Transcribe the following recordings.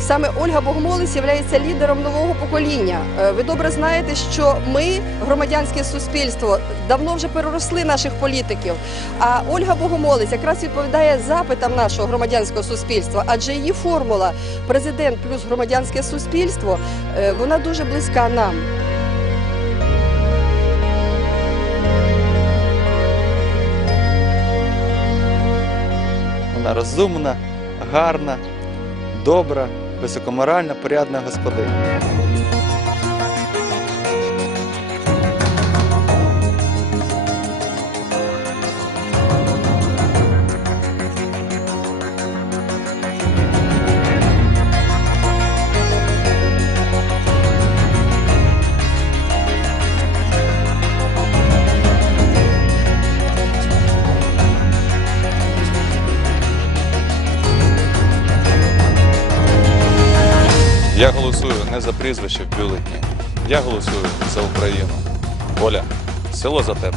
саме Ольга Богомолець є лідером нового покоління. Е, Ви добре знаєте, що ми, громадянське суспільство, давно вже переросли наших політиків. А Ольга Богомолець якраз відповідає запитам нашого громадянського суспільства, адже її формула президент плюс громадянське суспільство е, вона дуже близька нам. Вона розумна, гарна, добра, високоморальна, порядна господиня. Я голосую не за прізвище в бюлетні. Я голосую за Україну. Оля, село за тебе.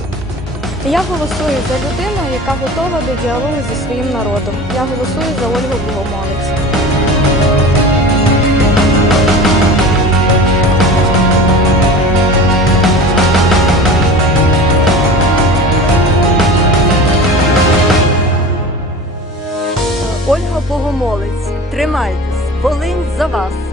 Я голосую за людину, яка готова до діалогу зі своїм народом. Я голосую за Ольгу Богомолець. Ольга Богомолець, тримайтесь, Волинь за вас.